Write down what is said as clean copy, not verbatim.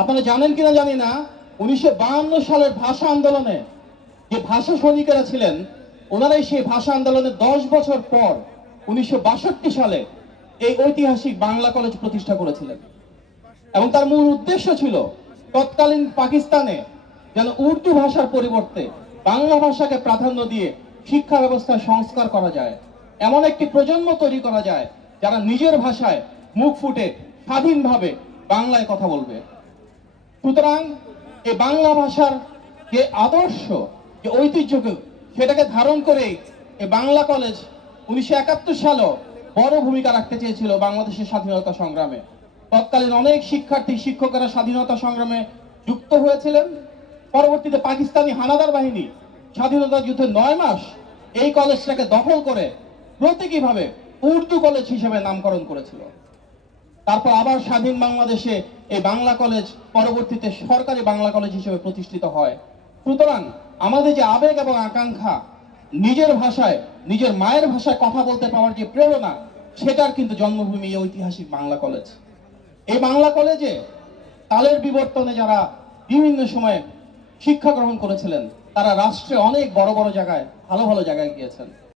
আপনারা জানেন কিনা জানি না, 1952 সালের ভাষা আন্দোলনে যে ভাষা সৈনিকেরা ছিলেন, ওনারাই সেই ভাষা আন্দোলনের 10 বছর পর 1962 সালে এই ঐতিহাসিক বাংলা কলেজ প্রতিষ্ঠা করেছিলেন। এবং তার মূল উদ্দেশ্য ছিল তৎকালীন পাকিস্তানে যেন উর্দু ভাষার পরিবর্তে বাংলা ভাষাকে প্রাধান্য দিয়ে শিক্ষা ব্যবস্থার সংস্কার করা যায়, এমন একটি প্রজন্ম তৈরি করা যায় যারা নিজের ভাষায় মুখ ফুটে স্বাধীনভাবে বাংলায় কথা বলবে। সুতরাং এই বাংলা ভাষার যে আদর্শ, যে ঐতিহ্যকে, সেটাকে ধারণ করেই এই বাংলা কলেজ 1971 সালেও বড় ভূমিকা রাখতে চেয়েছিল বাংলাদেশের স্বাধীনতা সংগ্রামে। তৎকালীন অনেক শিক্ষার্থী শিক্ষকেরা স্বাধীনতা সংগ্রামে যুক্ত হয়েছিলেন। পরবর্তীতে পাকিস্তানি হানাদার বাহিনী স্বাধীনতা যুদ্ধে 9 মাস এই কলেজটাকে দখল করে প্রতীকীভাবে উর্দু কলেজ হিসেবে নামকরণ করেছিল। তারপর আবার স্বাধীন বাংলাদেশে এই বাংলা কলেজ পরবর্তীতে সরকারি বাংলা কলেজ হিসেবে প্রতিষ্ঠিত হয়। সুতরাং আমাদের যে আবেগ এবং আকাঙ্ক্ষা, নিজের ভাষায়, নিজের মায়ের ভাষায় কথা বলতে পাওয়ার যে প্রেরণা, সেটার কিন্তু জন্মভূমি এই ঐতিহাসিক বাংলা কলেজ। এই বাংলা কলেজে কালের বিবর্তনে যারা বিভিন্ন সময়ে শিক্ষা গ্রহণ করেছিলেন, তারা রাষ্ট্রে অনেক বড় বড় জায়গায়, ভালো ভালো জায়গায় গিয়েছেন।